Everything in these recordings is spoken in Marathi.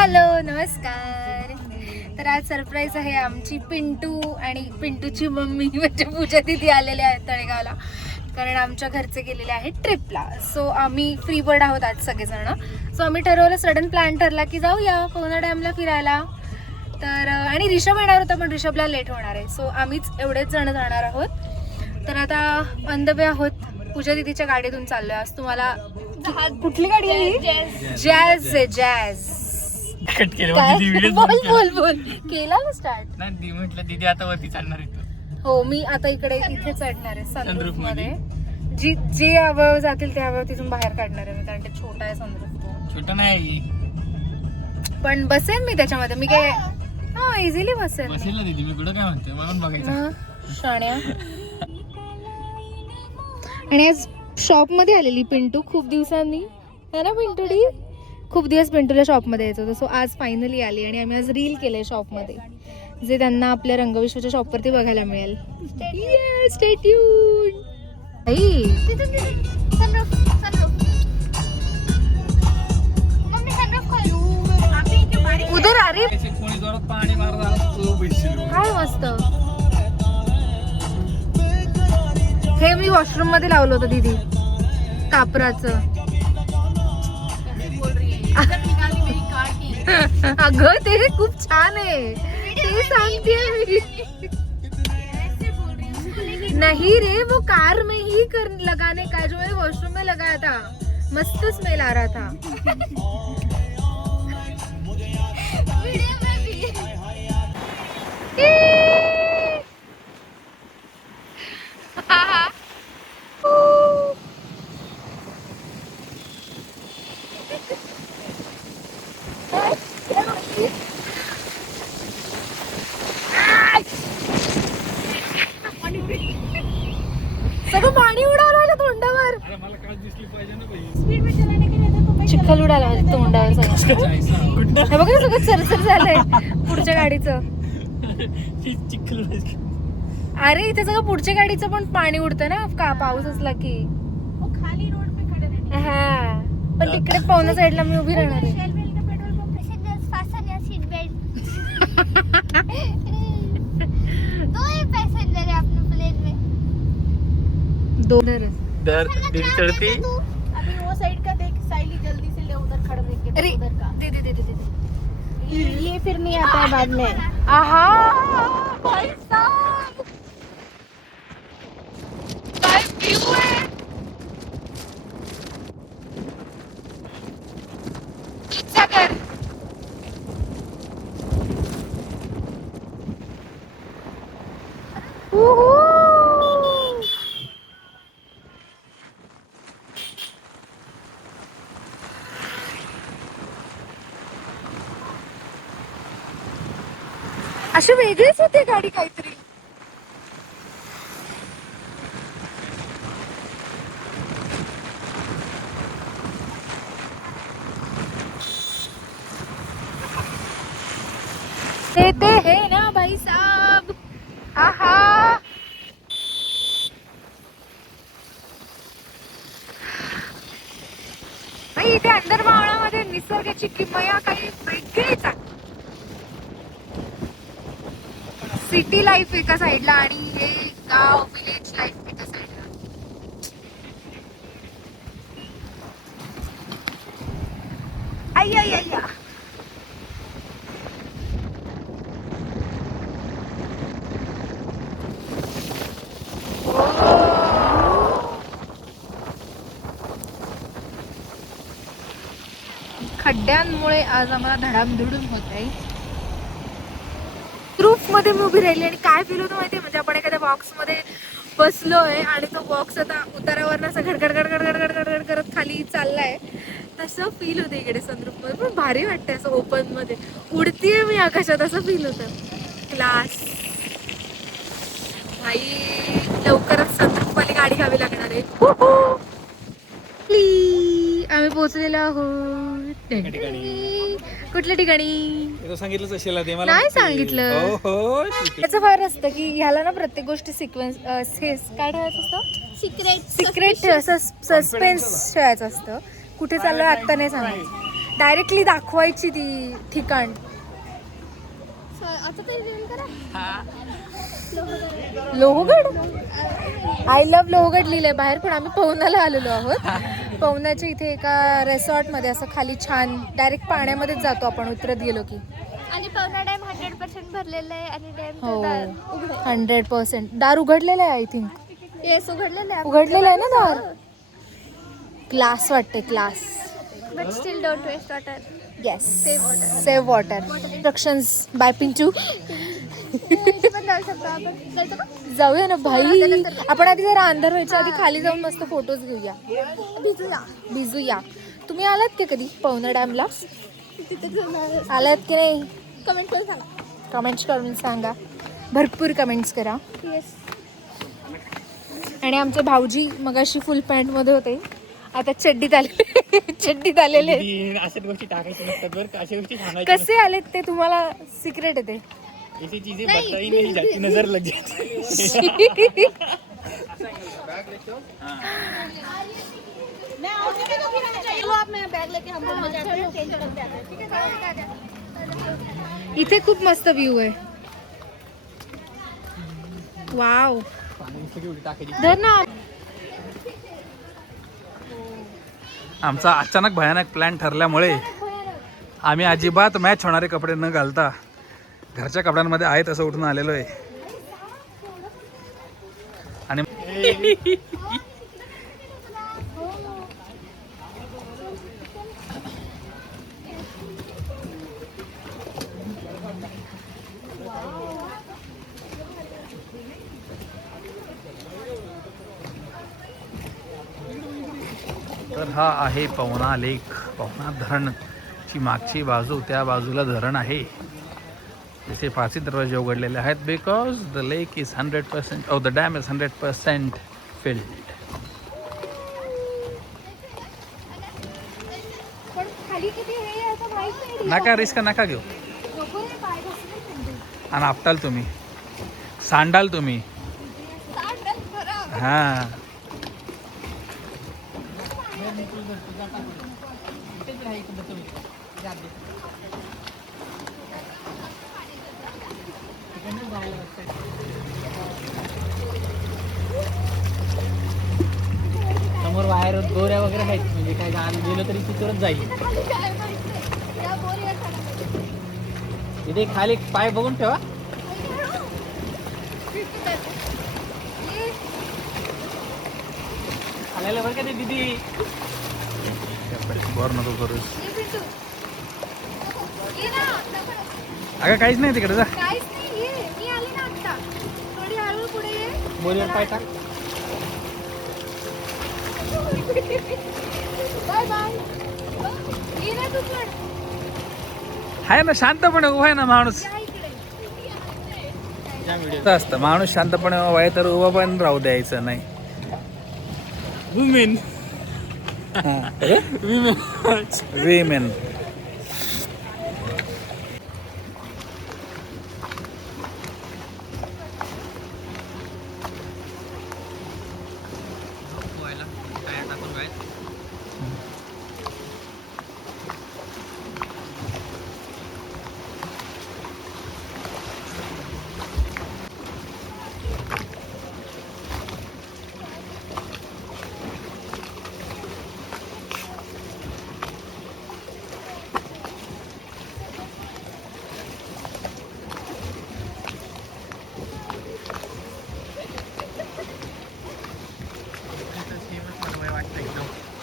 हॅलो नमस्कार. तर आज सरप्राईज आहे. आमची पिंटू आणि पिंटूची मम्मी म्हणजे पूजा दिदी आलेले आहेत तळेगावला, कारण आमच्या घरचे गेलेले आहेत ट्रिपला. सो आम्ही फ्री बर्ड आहोत आज सगळेजण. सो आम्ही ठरवलं, सडन प्लॅन ठरला की जाऊया पवना डॅमला फिरायला. तर आणि ऋषभ येणार होता पण ऋषभला लेट होणार आहे. सो आम्हीच एवढेच जण जाणार आहोत. तर आता ऑन द वे आहोत. पूजा दिदीच्या गाडीतून चाललोय. आज तुम्हाला कुठली गाडी आहे? जॅझ आहे, जॅझ. कट केलं बोल बोल बोल केला ना स्टार्ट. नाही म्हटलं दीदी आता वरती चालणार आहे. हो मी आता इकडे इथे चढणार आहे सनरूफ मध्ये. जे अवयव जातील ते अवयव तिथून बाहेर काढणार आहे मी, कारण ते छोटा आहे सनरूफ. छोटा नाही पण बसेन मी त्याच्यामध्ये. मी काय हा इझिली बसेन ना दीदी. मी कुठं काय म्हणते म्हणून बघायचं शाण्या. आणि आज शॉप मध्ये आलेली पिंटू खूप दिवसांनी है ना पिंटू डी. खूप दिवस पिंटूला शॉपमध्ये यायचं होतं. सो आज फायनली आली आणि आम्ही आज रील केलंय शॉपमध्ये, जे त्यांना आपल्या रंगविश्वाच्या शॉपवरती बघायला मिळेल. Stay tune. उधर अरे पाणी काय मस्त. हे मी वॉशरूम मध्ये लावलं होतं दीदी, कापराचं. अगं ते खूप छान आहे, ते सांगते मी. नहीं रे, वो कार में ही लगाने का, जो मैंने वॉशरूम में लगाया था. मस्त स्मेल आ रहा था. सगळं पाणी उडालं तोंडावर. चिखल उडाला माझ्या तोंडावर सगळं. हे बघ ना सगळं चरचर झालंय पुढच्या गाडीचं. अरे इथे सगळं पुढच्या गाडीचं पण पाणी उडतं ना का पाऊस असला की. हा पण तिकडे पवना साईडला मी उभी राहणार आहे. दर दीदी चढ़ती. अभी वो साइड का देख, साइली जल्दी से ले, उधर खड़ देंगे. अरे उधर का दे दे दे दे दे. ये फिर नहीं आता है बाद में. आहा भाई साहब काय व्यू आहे. सागर अशी वेगळीच होती गाडी काहीतरी. देते हैं ना भाई साहब. आहा भाई इथे अंदरमावळामध्ये निसर्गाची किमया काही वेगळीच आहे. सिटी लाईफ एका साईडला आणि हे गाव विलेज लाईफ एका साईडला. अय्या खड्ड्यांमुळे आज आम्हाला धडामधुडून होत आहे. रूफ मध्ये मी उभी राहिली आणि काय फील होतं माहितीये, म्हणजे आपण एखाद्या बॉक्स मध्ये बसलोय आणि तो बॉक्स आता उतारावर असं घडघड घडघड घडघड घडघड करत खाली चाललाय, तसं फील होतं इकडे सनरूफ मध्ये. पण भारी वाटतंय असं ओपन मध्ये उडतीये मी आकाशात, असं फील होतं. क्लास भाई. लवकरच सनरूफ वाली गाडी घ्यावी लागणार आहे. आम्ही पोहोचलेलो आहोत. कुठल्या ठिकाणी सांगितलं असेल ते मला. नाही सांगितलं. त्याचं फार असतं की ह्याला ना प्रत्येक गोष्टी सिक्वेन्स काय ठेवायचं असतं, सिक्रेट सस्पेन्स ठेवायचं असतं. कुठे चाललोय आत्ता नाही सांगायचं. डायरेक्टली दाखवायची ती ठिकाण. आता तरी reveal करा. लोहगड, आय लव्ह लोहगड लिहिलंय बाहेर, पण आम्ही पवनाला आलेलो आहोत. पवनाच्या इथे एका रेसॉर्टमध्ये असं खाली छान डायरेक्ट पाण्यामध्येच जातो आपण उतरत गेलो की. आणि पवना डॅम 100% भरलेलं आहे आणि हो डॅम 100% दार उघडलेलं आहे आय थिंक. येस उघडलेलं आहे. उघडलेलं आहे ना दार. क्लास वाटते class. But still don't waste water. Yes Save water. Save water. Instructions by Pintu. पण जाऊ शकतो आपण. जायचं का? जाऊया ना भाई. आपण आधी जरा अंधार व्हायच्या आधी खाली जाऊन मस्त फोटोज घेऊया, भिजूया. तुम्ही आलात का कधी पवना डॅमला? आलात की नाही? कमेंट करून सांगा. कमेंट्स करून सांगा, भरपूर कमेंट्स करा. येस. आणि आमचे भाऊजी मगाशी फुल पॅन्ट मध्ये होते, आता चड्डीत आले. चड्डीत आलेले आहेत. ती अशा गोष्टी टाकायच्या नसतात बरं का, अशा गोष्टी सांगायच्या कसे आलेत ते तुम्हाला सिक्रेट आहे ते. नसतात. ऐसी चीजें बताई नहीं जाती, नजर लग जाती. चलो आप मैं बैग लेके हम लोग जाते हैं, चेंज करते आते हैं. ठीक है. इथे खूप मस्त व्ह्यू आहे. वाव. धर ना. आमचा अचानक भयानक प्लॅन ठरल्यामुळे आम्ही अजिबात मॅच होणारे कपडे न घालता घरच्या कपड्यांमध्ये आहे तसं उठून आलेलो आहे. आणि तर हा आहे पवना लेक. पवना धरणची मागची बाजू, त्या बाजूला धरण आहे. तिथे फारसी दरवाजे उघडलेले आहेत because the lake is 100% the dam is 100% field. पण खाली किती हे आहे असं माहित नाही. नका रिस्क नका घेऊ. नको रे, पाय घसरतील. आणि आपटाल तुम्ही, सांडाल तुम्ही. हां समोर बाहेर दोऱ्या वगैरे आहेत, म्हणजे काय गेलं तरी तिथूनच जाईल. इथे खाली पाय बघून ठेवा. आलेलं बरं का ते दीदी. बर नको करूस. अगं काहीच नाही तिकडे जा. काहीच नाही. ये मी आली ना आता. थोडी हळू पुढे ये. बोरीवर पाय टाक. Bye bye. ये ना तू पण. आहे ना शांतपणे उभा आहे ना माणूस. या इकडे. असं असतं, माणूस शांतपणे उभा आहे तर उभा पण राहू द्यायचं नाही. Women women.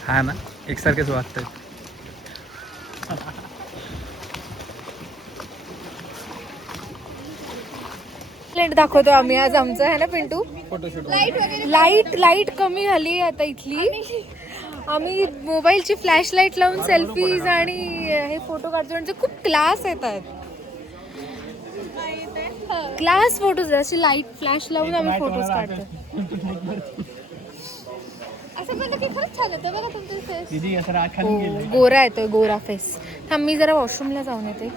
हा ना, एकसारखेच वागतात. दाखवतो आम्ही आज आमचं आहे ना पिंटू. फोटोशूट. लाईट कमी झाली आता इथली. आम्ही मोबाईलची फ्लॅश लाईट लावून सेल्फीज आणि हे फोटो काढतो. म्हणजे खूप क्लास येत आहेत. क्लास फोटोज अशी लाईट फ्लॅश लावून आम्ही फोटोज काढतो. असं म्हणलं की खरंच छान येतं बघा तुमचं फेस. दीदी असं राग हो, खाली गेलं. गोरा येतोय, गोरा फेस. थांब मी जरा वॉशरूमला जाऊन येते.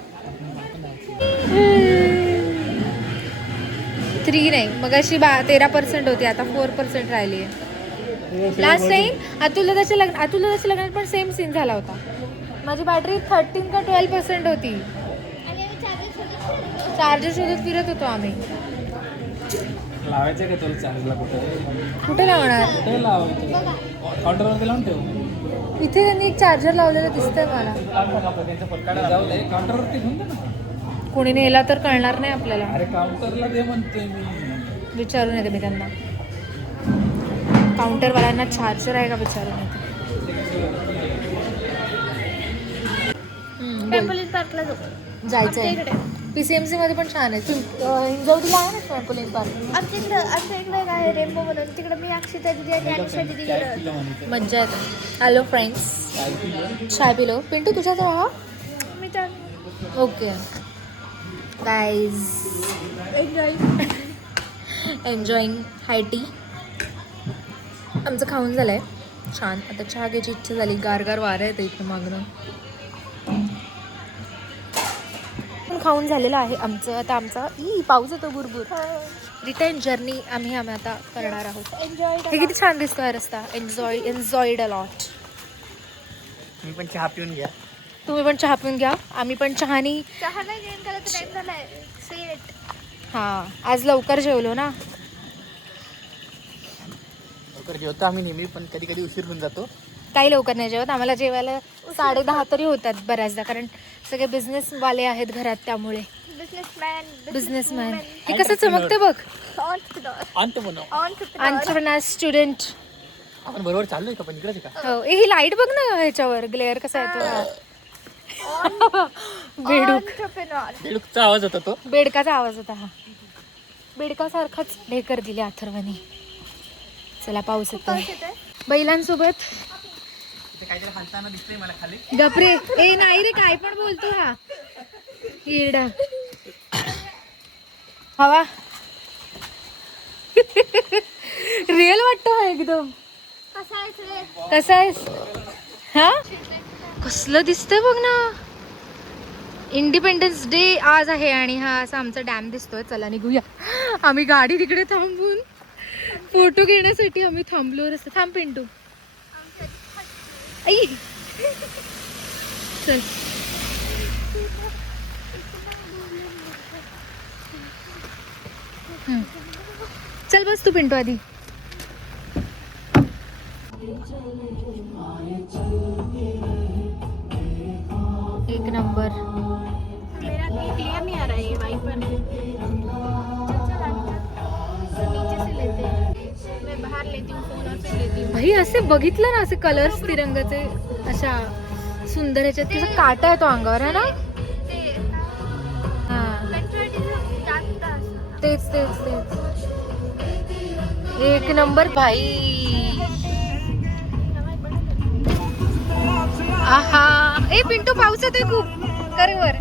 3 नाही, मग अशी 13% होती, आता 4% राहिली आहे. लास्ट टाइम अतुल दादाच्या लग्नात पण सेम सीन झाला होता. माझी बॅटरी 13 का 12% होती. चार्जर शोधत फिरत होतो आम्ही. लावायचं का तुला चार्जला कुठं कुठे लावणार? कुठे लावायचं काउंटरवरती लावून ठेव. इथे त्यांनी एक चार्जर लावलेलं दिसतंय मला. त्यांचं पलकाडा जाऊ दे काउंटरवरती घेऊन दे ना. कोणी नेला तर कळणार नाही आपल्याला. अरे काउंटरला दे म्हणतोय मी. विचारून येते मी त्यांना. काउंटरवाल्यांना चार्जर आहे का विचारून येते. ट्रॅम्पोलिन पार्कला जाऊ. जायचं आहे. इकडे PCMC मध्ये पण छान आहे. हिंजवडीला आहे ना ट्रॅम्पोलिन पार्क. आमच्या इकडे काय रेनबो म्हणून तिकडे मी अक्षिता दिदी आणि अनुषा दिदी गेलो. मज्जा येते. हॅलो फ्रेंड्स, चाय पिलो. पिंटू तुझ्याजवळ हा. मी तर ओके गाईज, एन्जॉईंग हाय टी. आमचं खाऊन झालं आहे छान. आता चहा घ्यायची इच्छा झाली. गारगार वारं येतं इथं मागणं. पण खाऊन झालेलं आहे आमचं. आता आमचा पाऊस येतो भुरभुर. रिटर्न जर्नी आम्ही आता करणार आहोत. हे किती छान दिसतोय रस्ता. Enjoyed a lot. मी पण चहा पिऊन घ्या. तुम्ही पण चहा पिऊन घ्या. आम्ही पण चहानी. चहा नाही जेवण करायचं टाइम झालाय. सेट. हां, आज लवकर जेवलो ना. लवकर जेवतो आम्ही नेहमी पण कधी कधी उशीर होऊन जातो. काही लवकर नाही जेवत. आम्हाला जेवायला 10:30 तरी होतात बऱ्याचदा. कारण सगळे बिझनेसवाले आहेत घरात त्यामुळे. बिझनेसमॅन. हे कसं चमकते बघ. अंत बनव. Entrepreneur student. आपण बरोबर चाललोय का पण इकडेच आहे का? हो, ही लाईट बघ ना ह्याच्यावर ग्लेअर कसा येतो. बेडूक. बेडूकचा आवाज होता तो. बेडकाचा आवाज होता हा. बेडकासारखाच ढेकर दिले अथर्वने. चला पाऊस येतोय. बैलांसोबत काहीतरी हालताना दिसतंय मला खाली. गपरे. ए नाही रे, काय पण बोलतो हा येडा. हवा रिअल वाटतो हा एकदम. कसा आहेस हा. कसलं दिसतंय बघ ना. इंडिपेंडन्स डे आज आहे आणि हा असा आमचा डॅम दिसतोय. चला निघूया. आम्ही गाडी तिकडे थांबून फोटो घेण्यासाठी आम्ही थांबलो. रस्ता थांब पिंटू. आई चल. चल बस तू पिंटू आधी. एक नंबर. मेरा क्लियर नहीं आ रहा है ये वाइपर. नीचे से लेते हैं. मैं बाहर लेती हूँ फोन से लेती हूँ. भाई असे बघितलं ना, असे कलर्स तिरंगाचे अशा सुंदर ह्याच्यात. त्याचा काटा येतो अंगावर आहे ना. हा तेच तेच तेच. एक नंबर भाई. आहा. ए पिंटू पाऊस येतोय खूप. करे वर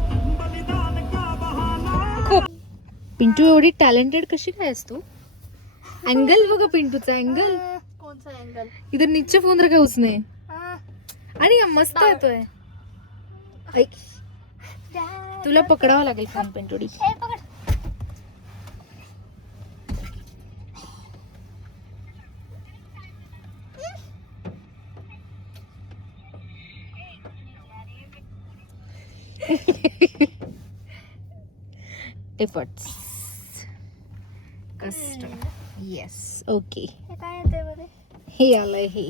खूप. पिंटू एवढी टॅलेंटेड कशी काय असतो. एंगल बघा पिंटूचा. एंगल कौन सा एंगल. इधर नीचे फोन रखा उसने. आणि मस्त येतोय. ऐक, तुला पकडावं लागेल फोन पिंटूडी. Efforts custom. Yes okay. काय येते मध्ये. हे आलंय हे.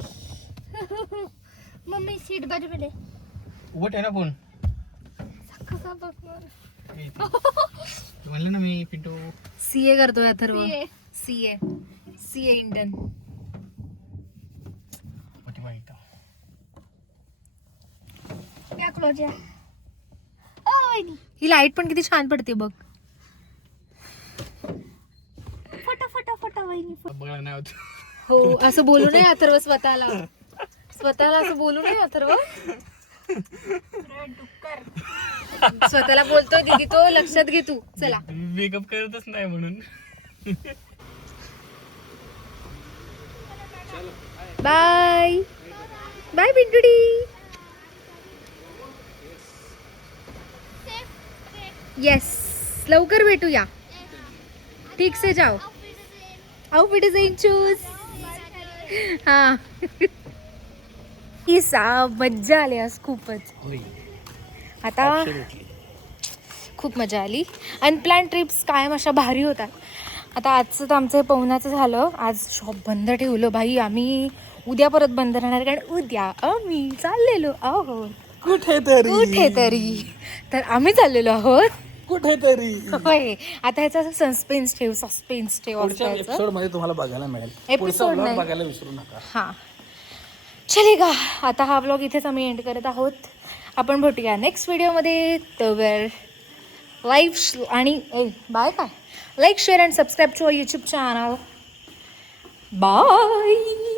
मम्मी सीट बाजू में ले. उभं आहे ना फोन. कसा बघणार. म्हणलं ना मी पिंटू. सीए करतोय अथर्व. CA. CA Indian. क्या क्लोज है. ही लाईट पण किती छान पडते बघ. फटा वहिनी. बघा नाही होत. हो असं बोलू नये अथर्व. स्वतःला असं बोलू नये अथर्व. स्वतःला बोलतो दीदी तो. लक्षात घे तू. चला मेकअप करतच नाही म्हणून. Bye bye पिंटुडी. येस लवकर भेटूया. ठीक से जाओ. Outfit is in choose. हाँ इसा मज्जा आली आज खूपच. आता खूप मजा आली. अनप्लॅन ट्रिप्स कायम अशा भारी होतात. आता आजचं तर आमचं पवनाचं झालं. आज शॉप बंद ठेवलं बाई आम्ही. उद्या परत बंद राहणार कारण उद्या आम्ही चाललेलो आहोत कुठेतरी. तर आम्ही चाललेलो आहोत कुठेतरी. होय. आता ह्याचा सस्पेन्स ठेव एपिसोड मध्ये तुम्हाला बघायला मिळेल. एपिसोड नाही बघायला विसरू नका. हां चलेगा. आता हा ब्लॉग इथेच आम्ही एंड करत आहोत. आपण भेटूया नेक्स्ट व्हिडिओमध्ये. तर लाईक आणि बाय काय like share and subscribe to YouTube channel. Bye.